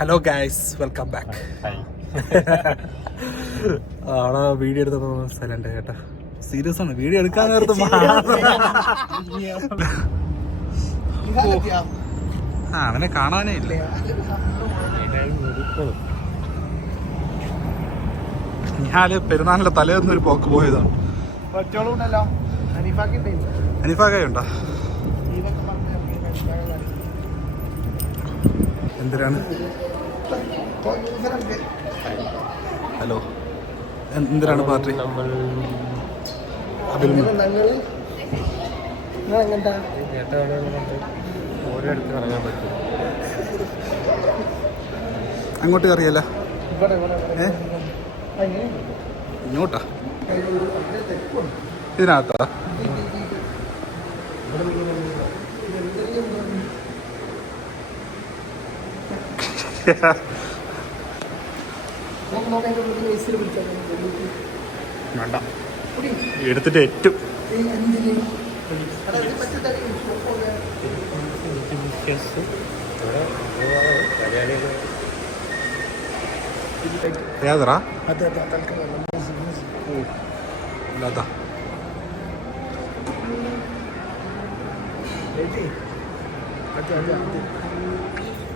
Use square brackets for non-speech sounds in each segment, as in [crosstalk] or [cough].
Hello guys welcome back ആണോ? Video എടുത്തപ്പോ silent കേട്ടോ. സീരിയസ് ആണ്. വീഡിയോ എടുക്കാൻ നേരത്ത് ആ അവനെ കാണാനേ ഇല്ല. ഞാൻ പെരുന്നാളിന്റെ തലേന്ന് ഒരു പോക്ക് പോയതാണ്. പറഞ്ഞ് എന്തിനാണ്? ഹലോ. എന്തിനാണ് പാർട്ടി? നമ്മൾ അറിയല്ല ഇങ്ങോട്ടാ? ഇതിനകത്താ? എങ്ങട്ടാ ഓരോരുത്തർ ഇറങ്ങാൻ പറ്റും അങ്ങോട്ട് കയറിയല്ല ഇവിടെ ഇവിടെ ഏ അങ്ങനെ ഇങ്ങോട്ടാ ഇതിനകത്താ നോക്ക് നോക്ക് അതിന്റെ ഉള്ളിൽ വയസ്സിൽ പിടിച്ചാൽ വേണ്ട. എടുത്തിട്ട് ഏറ്റവും ഏതറാ അതെ അതെ അതെ അതെ.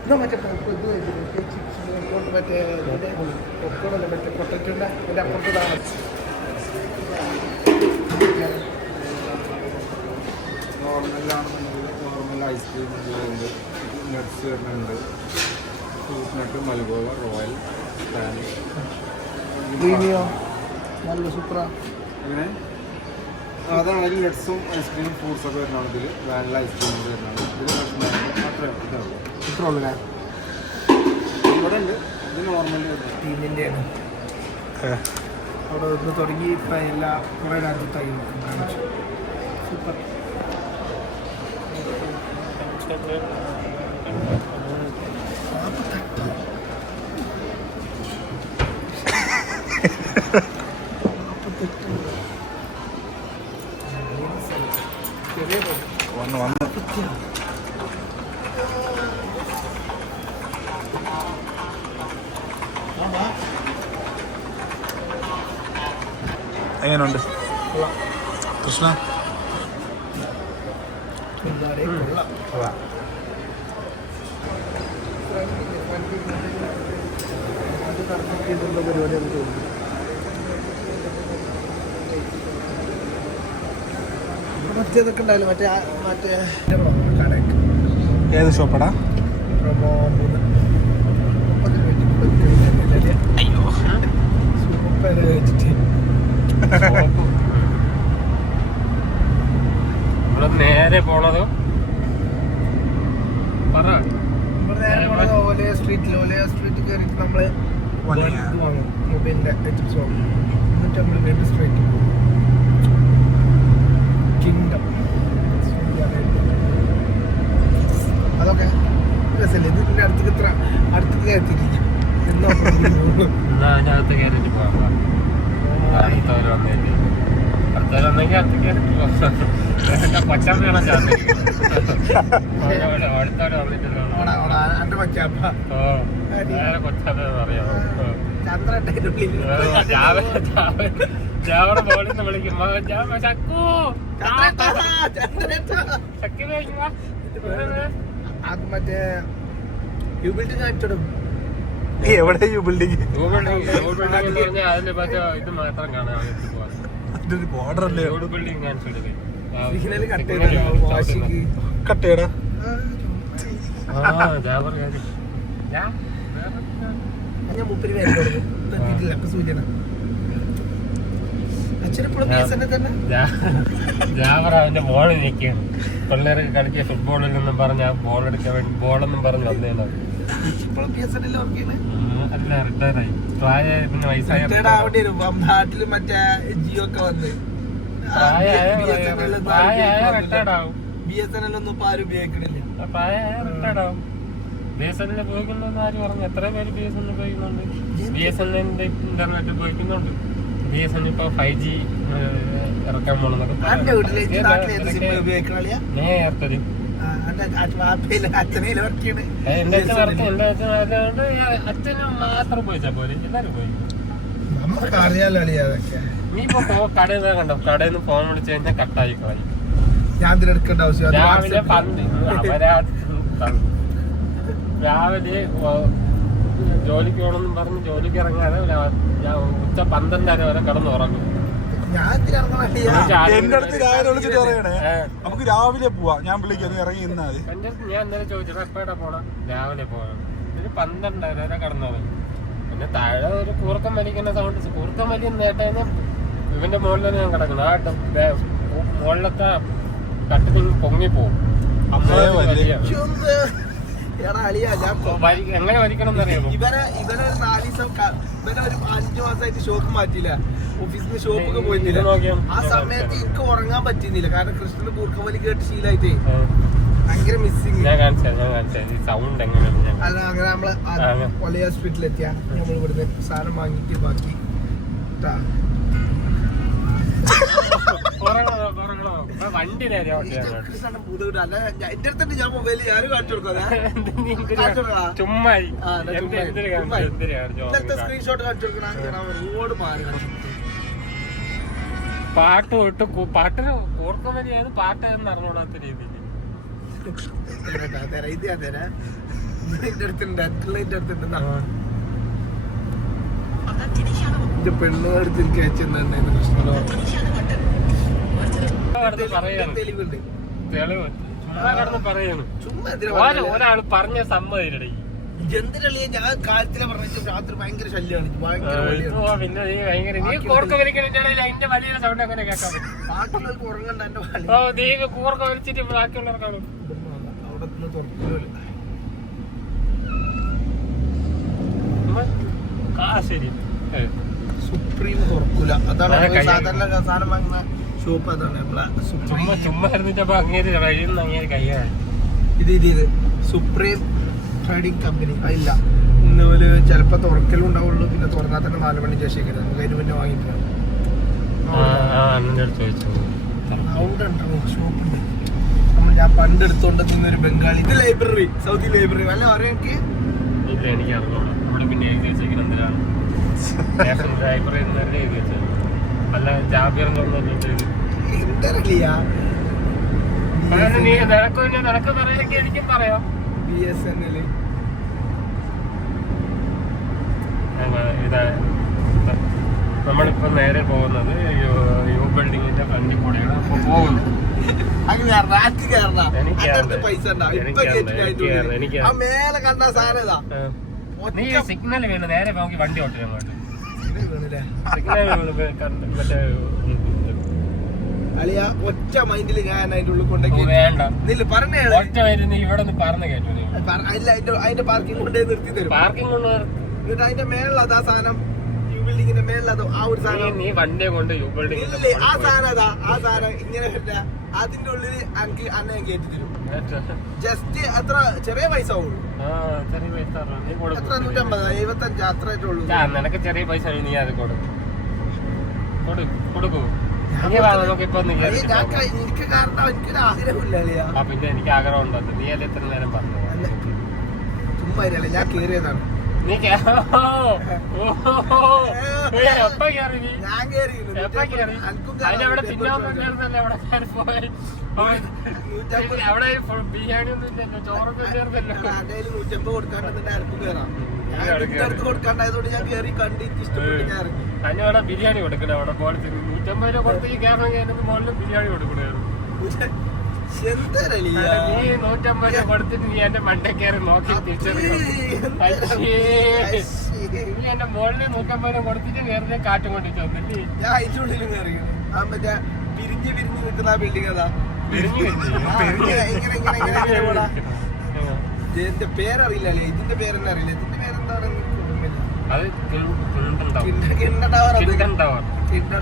ഇതാ മറ്റേ ഇത് വരുന്നത്. ചിപ്സ് കൊണ്ട് മറ്റേ പൊക്കോടല്ലേ മറ്റേ പൊട്ടറ്റുണ്ട എന്റെ അപ്പുറത്ത് ഇതാണ്. നോർമലാണെന്നുണ്ടെങ്കിൽ നോർമൽ ഐസ്ക്രീം ഉണ്ട്. നട്ട്സ് വരുന്നുണ്ട്. Fruit nut Malgova royal stand നല്ല അങ്ങനെ അതാണെങ്കിൽ നട്ട്സും ഐസ്ക്രീം ഫ്രൂട്ട്സ് ഒക്കെ വരുന്നതാണ് ഇതിൽ വാനില ഐസ്ക്രീം വരുന്നതാണ്. ഇതിൽ മാത്രമേ ഇതാവും ഇത്ര ഉള്ളൂ ഇവിടെ ഉണ്ട് ഇത് നോർമലി ടീമിന്റെയാണ് അവിടെ നിന്ന് തുടങ്ങി ഇപ്പം എല്ലാ കുറേ രാജ്യത്തായി കാണിച്ചു. സൂപ്പർ. ചെറിയ [laughs] മറ്റേതൊക്കെ ഉണ്ടാവില്ല മറ്റേ ആ- മറ്റേ കടയ്ക്ക്. ഏത് ഷോപ്പടാ? അയ്യോ. സൂപ്പർ ഇവിടെ നേരെ പോണത് പറ. നേരെ പോണത് സ്ട്രീറ്റിൽ ഓലയ സ്ട്രീറ്റിൽ കയറിയിട്ട് നമ്മൾ മൊബൈലിന്റെ എന്നിട്ട് നമ്മൾ വീണ്ടും സ്ട്രീറ്റ് കിങ്ഡം അതൊക്കെ രസമല്ലേ ഇത് ഇതിന്റെ അടുത്തേക്ക് ഇത്ര എന്നാ [laughs] അതിനകത്ത് കയറിയിട്ട് പോകാം അടുത്തവർ വന്നേക്ക് അടുത്തവർ വന്നെങ്കിൽ അടുത്ത് കയറിയിട്ട് പോകാം പച്ചാൻ വേണം ചാന്തി അടുത്തവർ വന്നിട്ടില്ല ഓടാ ഓടാ. എന്റെ മച്ചാപ്പ ഓ നേരെ കൊച്ചാന്ന് പറയാം ചന്ദ്രന്റെ ജാവറ ബോളിൽ നിന്ന് വിളിക്കും. "മ, ജാവ, ചക്കു ചക്കി അത് മറ്റേ യൂബിലിറ്റി കാണിച്ചോടും. എവിടെ ഈ ബിൽഡിങ് അതൊരു ബോർഡർ അല്ലേ? ബിൽഡിംഗ് കട്ട് ചെയ്യടാ. കാര്യം. ഞാൻ മുപ്പര് പേര് സൂചന. അവന്റെ ബോൾ നിൽക്കുകയാണ് പിള്ളേർക്ക് കളിക്കുക ഫുട്ബോളിൽ നിന്നും പറഞ്ഞ് ആ ബോൾ എടുക്കാൻ വേണ്ടി ബോളെന്നും പറഞ്ഞു വന്നേനാ ഇപ്പോഴും ബി എസ് എൻ വർക്ക് ചെയ്യണേ. അല്ല റിട്ടയർ ആയി. പ്രായമായ വയസ്സായ റിട്ടയർഡ് ആവേണ്ടി വരും. ഇപ്പം നാട്ടിൽ മറ്റേ ജിയോ ഒക്കെ വന്ന്. ബി എസ് എൻ എൽ ഒന്നും ഇപ്പൊ ആരും ഉപയോഗിക്കണില്ല. ബി എസ് എൻ എൽ ആര് പറഞ്ഞു? എത്ര പേര് ബി എസ് എൻ ഉപയോഗിക്കുന്നുണ്ട്. ബി എസ് എൻ എല്ലിന്റെ ഇന്റർനെറ്റ് ഉപയോഗിക്കുന്നുണ്ട്. ബി എസ് എൻ ഇപ്പൊ ഫൈവ് ജി ഇറക്കാൻ പോണെന്നൊക്കെ എന്റെ എന്റെ അച്ഛൻ വർക്ക് എന്റെ അച്ഛൻ ആയതുകൊണ്ട് അച്ഛനും മാത്രം പോയിച്ചാ പോലെ എല്ലാരും പോയി. നമുക്ക് അറിയാലോ അളിയ അതൊക്കെ. നീ ഇപ്പൊ പോ- കടയിൽ നിന്ന് കണ്ടോ? കടയിൽ നിന്ന് ഫോൺ വിളിച്ചു കഴിഞ്ഞാൽ കട്ടായി പോയി. ഞാൻ എടുക്കേണ്ട ആവശ്യം രാവിലെ ജോലിക്ക് പോകണമെന്നും പറഞ്ഞ് ജോലിക്ക് ഇറങ്ങാതെ ഞാൻ ഉച്ച പന്ത്രണ്ടര വരെ കിടന്ന് എന്റെ അടുത്ത് രാവിലെ വിളിച്ചിട്ട് പറയണേ. നമുക്ക് രാവിലെ പോവാ. ഞാൻ വിളിക്കാം. ഇറങ്ങി നിന്നാ മതി. എന്റെ ഞാൻ ഇന്നലെ ചോദിച്ചു എപ്പോഴാ പോണം? രാവിലെ പോകണം ഒരു പന്ത്രണ്ടര വരെ കിടന്നുറങ്ങും പിന്നെ താഴെ ഒരു കൂർക്കം വലിക്കുന്ന സൗണ്ട് കൂർക്കം വലിക്കുന്ന നേട്ടം ഇവന്റെ മുകളിൽ ഞാൻ കിടക്കണം ആ മുകളിലത്തെ കട്ടിൽ പൊങ്ങി പോകും അമ്മേ വലിയ. എങ്ങനെ വലിക്കണം ഇവരെ ഇവരെ ഒരു നാല് ദിവസം ഇവരെ ഒരു അഞ്ചു മാസമായിട്ട് ഷോപ്പ് മാറ്റിയില്ല. ഓഫീസിൽ നിന്ന് ഷോപ്പൊക്കെ നോക്കിയോ? ആ സമയത്ത് എനിക്ക് ഉറങ്ങാൻ പറ്റുന്നില്ല കാരണം കൃഷ്ണന് കൂർക്കവലി കേട്ട് ശീലായിട്ടേ. ഭയങ്കര മിസ്സിങ് അല്ല അങ്ങനെ നമ്മൾ ഹോസ്പിറ്റലിൽ എത്തിയ നമ്മൾ ഇവിടുന്ന് സാധനം വാങ്ങിയിട്ട് ബാക്കി വണ്ടി നേരെ ഈ ഓട്ടിയാണ് കൃഷ്ണന്റെ ബുദ്ധിമുട്ട്. അല്ല ഞാൻ- ഞാൻ മൊബൈൽ ഞാനും കാണിച്ചു കൊടുക്കാം [laughs] ചുമ്മാ ആ, എന്നാ എന്ത് ചുമ്മാ. എന്തിനു ചുമ്മാ. കാണിച്ചു എന്തിനു കാണിച്ചു ഇന്നലത്തെ ഉറങ്ങുക. സ്ക്രീൻഷോട്ട് കാണിച്ചു ഞാൻ ഒരുപാട് മാറി പാട്ട് തൊട്ട് പാട്ടിന് കൂർക്കം വലിയാണ് പാട്ട് എന്ന് അറിഞ്ഞോടാത്ത രീതിയിൽ ഇത് ഞാൻ തരാം. എന്റെ അടുത്തുണ്ട്. കടന്ന് പറയാണ്. തെളിവുണ്ട് തെളിവ് ചുമ്മാ കടന്ന് പറയാണ്. ചുമ്മാ എന്തിനാ? ഒരാൾ പറഞ്ഞ സമ്മതിരടി എന്തിനളിയെ ഞാൻ കാര്യത്തിനെ പറഞ്ഞു രാത്രി ഭയങ്കര ശല്യമാണ്. ഇത് ഭയങ്കര വലിയാണ് പിന്നെ നീ ഭയങ്കര നീ കൂർക്കം വലിക്കണിന്റെ അതിന്റെ വലിയ സൗണ്ട് അങ്ങനെ കേൾക്കാൻ പറ്റും ബാക്കിയുള്ളവർക്ക് ഉറങ്ങണ്ട എന്റെ വളി ഓ നീ കൂർക്കം വലിച്ചിട്ട് ബാക്കിയുള്ളവർക്കാണ്. അവിടെ നിന്ന് തുറക്കില്ല ഏ. സുപ്രീം തുറക്കൂല. അതാണ് നമ്മൾ സാധാരണ സാധനം വാങ്ങുന്ന ഷോപ്പ് അതാണ് നമ്മളെ ചുമ്മാ ചുമ്മാ ഇരുന്നിട്ടപ്പോ അങ്ങേര് വഴിയിൽ നിന്ന് അങ്ങേര് കയ്യാണ് ഇത് ഇത് ഇത്. സുപ്രീം ട്രേഡിംഗ് കമ്പനി അതില്ല. ഇന്ന് ഒരു ചിലപ്പോ തുറക്കലും ഉണ്ടാവുള്ളൂ. പിന്നെ തുറന്നാൽ തന്നെ നാല് മണി ശേഷം നമുക്ക് അതിന് പിന്നെ വാങ്ങിക്കാം അവിടെ ഷോപ്പുണ്ട് നമ്മൾ ഞാൻ പണ്ട് എടുത്തോണ്ട് നിന്നൊരു ബംഗാളി. ഇത് ലൈബ്രറി സൗദി ലൈബ്രറി അല്ല അറിയാം എനിക്ക്? എനിക്ക് അറിഞ്ഞോളാം ഇവിടെ പിന്നെ എഴുതി വെച്ചേക്കുന്നത് എന്തിനാണ്? [laughs] ലൈബ്രറി എന്നല്ലേ എഴുതി വെച്ചത്? അല്ല ഒന്നും അല്ലല്ലോ പറയാം. ബി എസ് എൻ എൽ നമ്മളിപ്പോ നേരെ പോകുന്നത് യു- ബിൽഡിങ്ങിന്റെ ഫ്രണ്ടിൽ കൂടെയാണ് പോകുന്നത്. നീ സിഗ്നൽ വീണ് നേരെ പോക്കി വണ്ടി ഓട്ടി അങ്ങോട്ട്. സിഗ്നൽ വീണ് മറ്റേ അളിയ ഒറ്റ മൈൻഡിൽ ഞാൻ അതിന്റെ ഉള്ളിൽ കൊണ്ടേക്ക് വേണ്ട. നില്ല പറഞ്ഞേ ഒറ്റ മൈൻഡിൽ ഇവിടെ നിന്ന് പറഞ്ഞു കേട്ടു അല്ല അതിന്റെ അതിന്റെ പാർക്കിംഗ് കൊണ്ടേ നിർത്തി തരും. പാർക്കിംഗ് കൊണ്ട് എന്നിട്ട് അതിന്റെ മേളിലത് ആ സാധനം ബിൽഡിങ്ങിന്റെ മേളിലത് ആ ഒരു സാധനം. നീ വണ്ടി കൊണ്ട് ഇല്ലേ ആ സാധനം അതാ ആ സാധനം ഇങ്ങനെ അതിന്റെ ഉള്ളിൽ എനിക്ക് അന്നെ കയറ്റി തരും. ജസ്റ്റ് അത്ര ചെറിയ പൈസ. നീ എത്ര? നൂറ്റമ്പത്? എഴുപത്തഞ്ച് അത്ര ഉള്ളൂ. നിനക്ക് ചെറിയ പൈസ നീ അത് കൊടുക്കും കൊടുക്കൂ. എനിക്ക് കാരണം എനിക്കൊരു ആഗ്രഹമില്ല പിന്നെ എനിക്ക് ആഗ്രഹം ഉണ്ടോ? നീ അല്ലേ ഇത്ര നേരം പറഞ്ഞു ചുമ്മാ ഞാൻ കേറിയതാണ്. നീ എപ്പ. എപ്പ കയറി അതിനവിടെ ചേർന്നല്ലേ അവിടെ കയറി പോയി? അവിടെ ബിരിയാണി ഒന്നും ഇല്ലല്ലോ ചേർന്നല്ലോ നൂറ്റമ്പത്. ഞാൻ കൊടുക്കാണ്ടായതുകൊണ്ട് കണ്ടിട്ട് ഇഷ്ടപ്പെട്ട് ഞാൻ ബിരിയാണി കൊടുക്കണം അവിടെ? പോലത്തെ നൂറ്റമ്പത് രൂപ കൊടുത്ത് ഈ കയറണം കയറുന്ന മുകളിൽ ബിരിയാണി കൊടുക്കണമായിരുന്നു. നീ നൂറ്റമ്പത് രൂപ കൊടുത്തിട്ട് നീ എന്റെ മണ്ടേ കയറി നോക്കി തിരിച്ചറിയണം. നീ എന്റെ മുകളിൽ നൂറ്റമ്പത് രൂപ കൊടുത്തിട്ട് വെറുതെ കാറ്റും കൊണ്ട് ചെന്നില്ലേ ഞാൻ അതിന്റെ ഉള്ളിലും കയറി ആ മറ്റേ പിരിഞ്ഞ് പിരിഞ്ഞ് നിൽക്കുന്ന ആ ബിൽഡിംഗ് അതാ. ഇതിന്റെ പേരറിയില്ല ഇതിന്റെ പേരെന്നെ അറിയില്ല. ഇതിന്റെ ഓർമ്മയില്ല. അത് കിണ്ടുണ്ടാവും കിണ്ട- കിണ്ട ടവർ കിണ്ടൻ ടവർ. കിണ്ട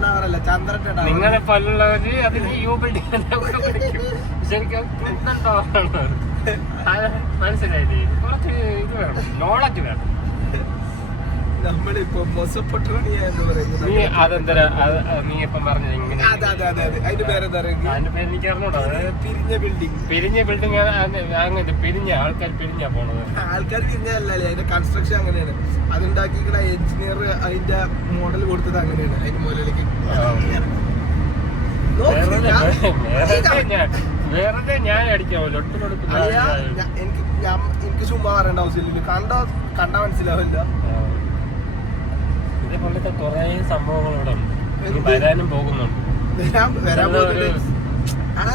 ടവർ ടവർ നിങ്ങളെ പോലുള്ളവര് അതിന് യു ബിൽഡിംഗ് അത് മനസ്സിലായില്ലേ? കുറച്ച് ഇത് വേണം നോളജ് വേണം. നമ്മളിപ്പോ മൊസപ്പൊട്ടോണിയ എന്ന് പറയുന്നത് നീ അതെന്തരാ നീ ഇപ്പം പറഞ്ഞത് ഇങ്ങനെ. അതെ അതെ അതെ അതെ. അതിന്റെ പേരെന്താ പറയുക അതിന്റെ പേര് എനിക്ക് അറിഞ്ഞൂടാ. പിരിഞ്ഞ ബിൽഡിംഗ് പിരിഞ്ഞ ബിൽഡിംഗ് അങ്ങനെ പിരിഞ്ഞ ആൾക്കാർ പിരിഞ്ഞാ പോണത്. ആൾക്കാർ പിരിഞ്ഞല്ലേ അതിന്റെ കൺസ്ട്രക്ഷൻ അങ്ങനെയാണ്. അതുണ്ടാക്കിക്കുന്ന എഞ്ചിനീയർ അതിന്റെ മോഡൽ കൊടുത്തത് അങ്ങനെയാണ്. അതിന്റെ മുകളിലേക്ക്. വേറെ ഞാൻ എനിക്ക് എനിക്ക് ചുമ്മാ പറയേണ്ട ആവശ്യമില്ല. കണ്ട കണ്ടാ മനസ്സിലാവില്ല. ഇതേപോലത്തെ കുറെ സംഭവങ്ങൾ ഇവിടെ ഉണ്ട്. വരാനും പോകുന്നുണ്ട്. വരാൻ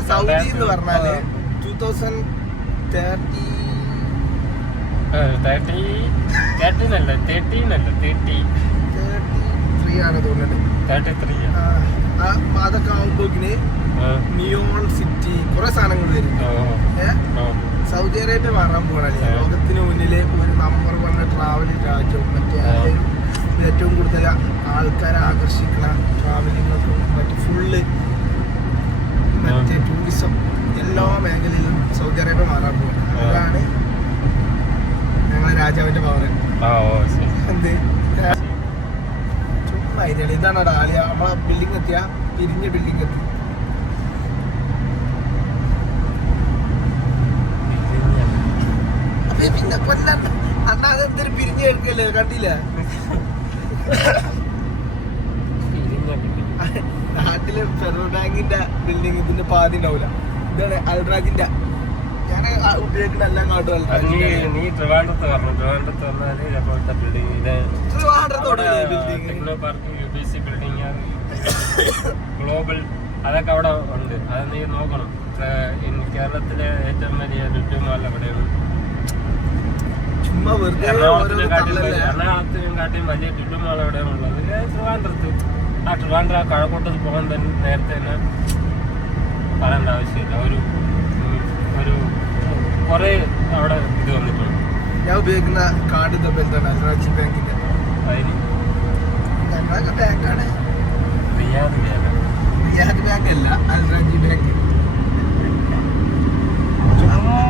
സൗദി എന്ന് പറഞ്ഞാൽ ആ. Two thousand thirty thirty thirteen അല്ല തേർട്ടീൻ അല്ല തേർട്ടി തേർട്ടി ത്രീ ആണ് തോന്നുന്നത്. തേർട്ടി ത്രീ ആ, ആ, അതൊക്കെ ആവുമ്പോക്കിന് നിയോൺ സിറ്റി കുറെ സാധനങ്ങൾ വരും? സൗദി അറേബ്യ മാറാൻ പോകണല്ലേ. ലോകത്തിന് മുന്നിലെ ഒരു നമ്പർ വൺ ട്രാവലിംഗ് രാജ്യവും മറ്റേ. ഏറ്റവും കൂടുതൽ ആൾക്കാരെ ആകർഷിക്കുന്ന ട്രാവലിങ്ങും മറ്റു ഫുള്ള് മറ്റേ ടൂറിസം എല്ലാ മേഖലയിലും സൗദി അറേബ്യ മാറാൻ പോകുന്നത് അതാണ് ഞങ്ങളെ രാജാവിന്റെ പവർ എന്ത്? ചുമ്മാ ഇതാണ് ആലിയ നമ്മളെ ബിൽഡിംഗ് എത്തിയ പിരിഞ്ഞ ബിൽഡിംഗ് എത്തി. പിന്നെ കൊല്ലണ്ട അണ്ണ അതെന്തൊരു പിരിഞ്ഞ് കേൾക്കല്ലേ കണ്ടില്ല. നാട്ടിലെ ഫെഡറൽ ബാങ്കിന്റെ ബിൽഡിംഗ് ഇതിന്റെ പാതി ഉണ്ടാവില്ല ഇതാണ് അൽറാജിന്റെ ഞാൻ ഉപയോഗിക്കുന്ന എല്ലാം കാട്ടും നീ അൽറാജിന്റെ നീ ട്രിവാൻഡ്രത്ത് പറഞ്ഞു ട്രിവാൻഡ്രത്ത് വന്നാൽ ഇതേപോലത്തെ ബിൽഡിംഗ് ഇത് building techno park U B C building global അതൊക്കെ അവിടെ ഉണ്ട്. അത് നീ നോക്കണം. കേരളത്തിലെ ഏറ്റവും വലിയ ലുറ്റുമാല എവിടെയാണ്? ചുമ്മാ വെറുതെ എറണാകുളത്തിനെ കാട്ടിയും വലിയ- ഉള്ളത്. ട്രിവാൻഡ്രത്ത് ആ ട്രിവാൻഡ്ര കഴക്കൂട്ടത്ത് പോകാൻ തന്നെ നേരത്തെ തന്നെ പറയേണ്ട ആവശ്യമില്ല. ഒരു ഒരു കുറേ അവിടെ ഇത് വന്നിട്ടുണ്ട്. ഞാൻ ഉപയോഗിക്കുന്ന കാർഡ് എന്താണ് അൽറാജി ബാങ്കിന്റെ. അതിന് ഞങ്ങളൊക്കെ ബാങ്കാണ് റിയാദ് ബാങ്ക്. റിയാദ് ബാങ്ക് അല്ല ബാങ്ക് വായന പറഞ്ഞ അങ്ങ് വിളിച്ച് പറയും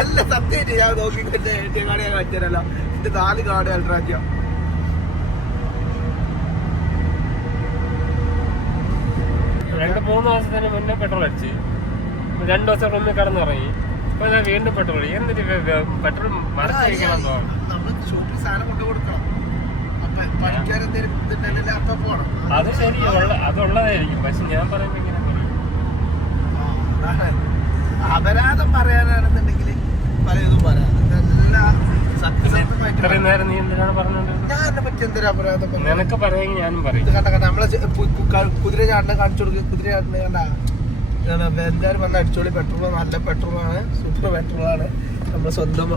അല്ല സത്യമായിട്ട് ഞാൻ നോക്കിക്കൊണ്ട് എന്റെ കാട് ഞാൻ വെച്ചതല്ല എന്റെ നാല് കാട് അൽറാജിയ രണ്ട് മൂന്ന് ദിവസത്തിന് മുന്നേ പെട്രോൾ അടിച്ച്. രണ്ട് ദിവസം മുന്നേ കിടന്നിറങ്ങി. ഇപ്പൊ ഞാൻ വീണ്ടും പെട്രോൾ എന്നിട്ട് പെട്രോൾ ഷോപ്പിൽ സാധനം കൊണ്ടു കൊടുക്കണം. പോണം അത് ശരി അതുള്ളതായിരിക്കും പക്ഷെ ഞാൻ പറയുമ്പോ ഇങ്ങനെ പറയും. അപരാധം പറയാനാണെന്നുണ്ടെങ്കിൽ പലതും പറയാം. നിനക്ക് പറയുമെങ്കിൽ ഞാനും പറയും. കണ്ട കണ്ട നമ്മളെ കുതിര ചാടിനെ കാണിച്ചു കൊടുക്കുക കുതിര ചാടിനെ കണ്ട. എന്തായാലും വന്ന അടിച്ചോളി. പെട്രോൾ നല്ല പെട്രോളാണ് സൂപ്പർ പെട്രോളാണ് നമ്മുടെ സ്വന്തം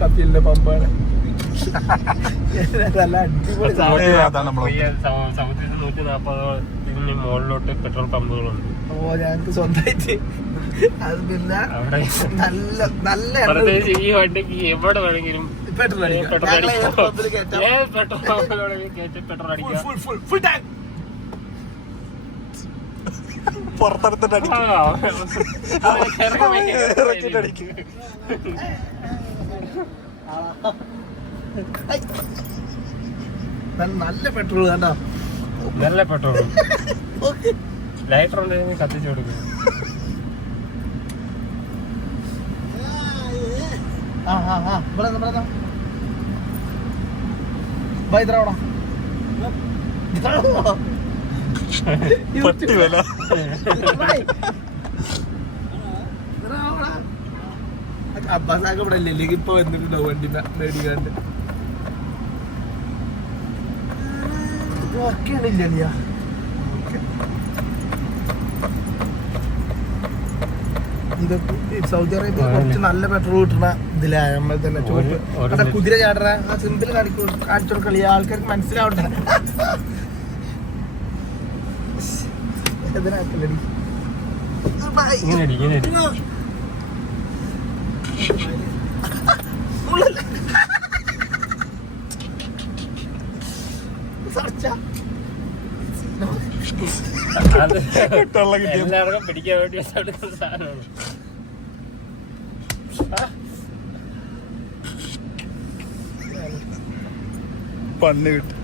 കപ്പിലിന്റെ പമ്പാണ്. നൂറ്റി മുകളിലോട്ട് പെട്രോൾ പമ്പുകളുണ്ട്. ഓ ഞങ്ങക്ക് സ്വന്തമായിട്ട് അത് പിന്നെ അവിടെ നല്ല നല്ല പ്രത്യേകിച്ച് ഈ വണ്ടിക്ക് എവിടെ വേണമെങ്കിലും പെട്രോൾ പെട്രോൾ പമ്പിൽ പെട്രോൾ അടിക്കാം. പുറത്തെടുത്തിട്ട് അടിക്കും. നല്ല പെട്രോൾ കണ്ടോ? നല്ല പെട്രോൾ [laughs] ലൈറ്റർ ഉണ്ടെങ്കിൽ കത്തിച്ചു കൊടുക്കും. ആ ആ ആ. ഇവിടെ ഇവിടെ നിന്ന്. ബാ, ഇത്ര. [laughs] അബ്ബാസാക്ക് ഇവിടെ ഇല്ലെങ്കിൽ ഇപ്പൊ വന്നിട്ടുണ്ടോ വണ്ടി മേടിക്കാണ്ട്. ഇതൊക്കെ ഈ സൗദി അറേബ്യ കുറച്ച് നല്ല പെട്രോൾ കിട്ടണ ഇതിലാ. നമ്മൾ തന്നെ ചോപ്പ് അവിടെ കുതിര ചാടറ ആ സിമ്പിൾ കാണിക്കൂ കാണിച്ചു കൊടുക്കളി ആൾക്കാർക്ക് മനസ്സിലാവട്ടെ എതിനാക്കല്ലടി ഇങ്ങനെ ഇങ്ങനെ അടി. അത് വെള്ളം കിട്ടിയ എല്ലാവർക്കും പിടിക്കാൻ വേണ്ടി സാധനമാണ്. പണ്ണ് കിട്ടും.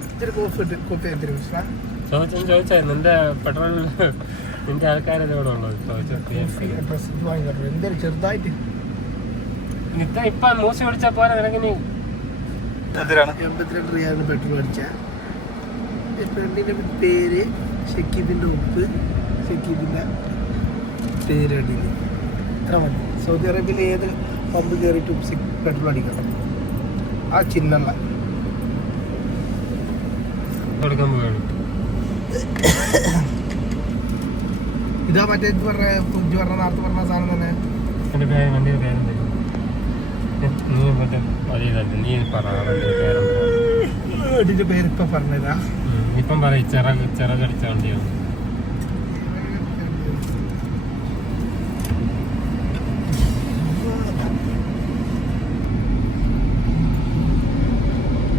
ചോദിച്ചു ചോദിച്ചാ നിന്റെ പെട്രോൾ നിന്റെ ആൾക്കാരത് ഇവിടെ ഉള്ളത്? ചോദിച്ചു ചെറുതായിട്ട്? നിത്ത ഇപ്പൊ മൂസി പിടിച്ചാ പോലെ നിനക്ക് നീ എന്തിനാണ്? എൺപത്തിരണ്ട് റിയാണ് പെട്രോൾ അടിച്ച. ഫ്രണ്ടിന്റെ പേര് ഷക്കീബിന്റെ ഉപ്പ് ഷക്കീബിന്റെ പേരടിയിൽ. ഇത്ര മതി. സൗദി അറേബ്യയിൽ ഏത് പമ്പ് കയറിയിട്ട് ഉപ്പ് പെട്രോൾ അടിക്കണം? ആ ചിഹ്നമല്ല. ഇതാ മറ്റേ ഇത് പറഞ്ഞ ഫുഡ് പറഞ്ഞ നേരത്തെ പറഞ്ഞ സാധനം തന്നെ. എന്റെ പേര് വണ്ടിയുടെ പേരെന്താ നീ മറ്റേ നീ പറഞ്ഞ പേരെന്താ ഇതിന്റെ പേര് ഇപ്പൊ പറഞ്ഞതാ. ഇപ്പം പറയും ചിറക് ചിറകടിച്ച വണ്ടിയാണ്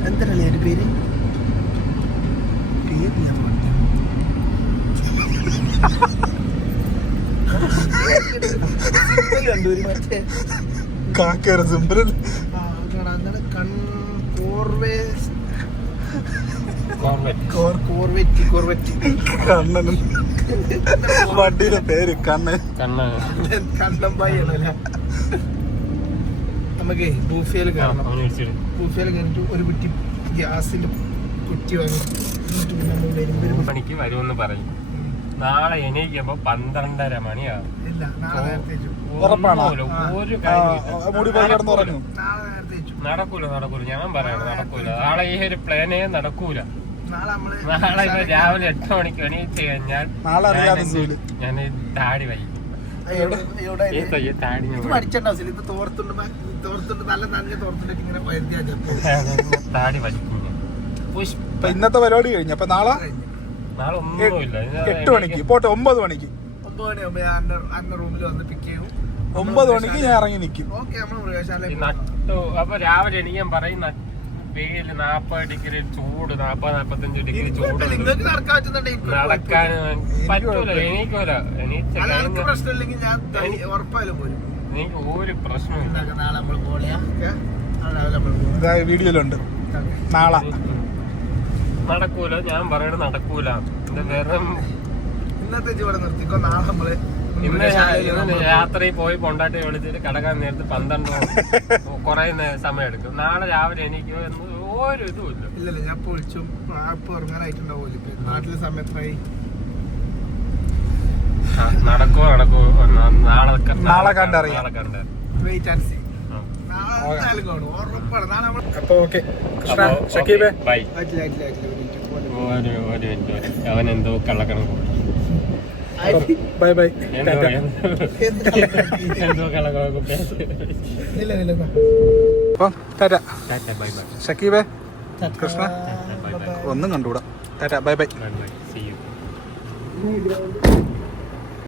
എന്തല്ലേ അതിന്റെ പേര്? പേര് ഞാൻ ഒരു കാക്കേര സിമ്പിൾ കൺ കോർവേ കണ്ണനും വണ്ടിയുടെ പേര് കണ്ണൻ. കണ്ണൻ. കണ്ണമ്പായി ആണല്ലേ നമുക്ക് കയറണം. വിളിച്ചിട്ട് ഒരു കുറ്റി ഗ്യാസിന്റെ കുറ്റി വാങ്ങി പണിക്ക് വരുമെന്ന് പറയും. നാളെ എണീക്കുമ്പോ പന്ത്രണ്ടര മണിയാ ഇല്ല നാളെ നേരത്തെ വെച്ചു ഉറപ്പാണോ? ഒന്നുമില്ല, ഒരു ആ, കാര്യം മുടി പോയി കിടന്ന് ഉറങ്ങും. നാളെ നേരത്തെ നടക്കൂല നടക്കൂല. ഞാൻ പറയണ നടക്കൂല. നാളെ ഈ ഒരു പ്ലാനേ നടക്കൂല. നാളെ നമ്മൾ ഇപ്പൊ രാവിലെ എട്ട് മണിക്ക് എണീറ്റ് കഴിഞ്ഞാൽ ഞാൻ താടി വൈകും താടി വലിക്കും ഇന്നത്തെ പരിപാടി കഴിഞ്ഞു. അപ്പൊ നാളെ നാളെ ഒന്നുമില്ല എട്ട് മണിക്ക്. പോട്ടെ ഒമ്പത് മണിക്ക്. റൂമിൽ വന്ന് പിക്ക് ചെയ്യും. ഒമ്പത് മണിക്ക് ഞാൻ ഇറങ്ങി നിൽക്കും അപ്പൊ രാവിലെ എണീക്കാൻ പറയും വെയിൽ നാപ്പത് ഡിഗ്രി ചൂട് നാപ്പത് നാപ്പത്തഞ്ച് ഡിഗ്രി ചൂട് നിങ്ങൾക്ക് നടക്കാൻ പറ്റുന്നുണ്ട്? എനിക്ക് നടക്കാൻ പറ്റൂല എണീക്കൂല. എനിക്ക് പ്രശ്നമില്ലെങ്കിൽ ഞാൻ ഉറപ്പായാലും എനിക്ക് ഒരു പ്രശ്നമില്ല നാളെ നമ്മൾ പോളിയാ. നാളെ നമ്മൾ പോകും വീഡിയോയിലുണ്ട്. നാളെ. നടക്കൂല ഞാൻ പറയണത് നടക്കൂല. വെറും ഇന്നത്തെ ഇവിടെ നിർത്തിക്കോ നാളെ നമ്മൾ ഇന്ന് രാത്രി പോയി പൊണ്ടാട്ടി വിളിച്ചിട്ട് കിടക്കാൻ നേരത്ത് പന്ത്രണ്ട് കുറെ സമയം എടുക്കും. നാളെ രാവിലെ എനിക്ക് ഒരു ഇതുമില്ല ഇല്ലല്ല ഞാൻ ഇപ്പൊ ഉറങ്ങാനായിട്ടുണ്ടാവുമല്ലോ നാട്ടിലെ സമയത്തായി നടക്കോ നടക്കുവോ നാളെ നാളെ കണ്ടറിയാം. നാളെ കണ്ട. വെയിറ്റ് ആൻഡ് സി അപ്പൊ ഓക്കെ. ഷക്കീബേ. അവൻ എന്തോ കള്ളക്കണക്ക് ബൈ ബൈ എന്തോ എന്ത് കളി? എന്തോ കള്ളക്കണക്ക് ഇല്ല ഇല്ല ഇല്ല. അപ്പം ടാറ്റ ബൈ ബൈ ഷക്കീബേ. കൃഷ്ണ ബൈ ബൈ ഒന്നും കണ്ടുകൂടാ. Tata bye bye bye bye see you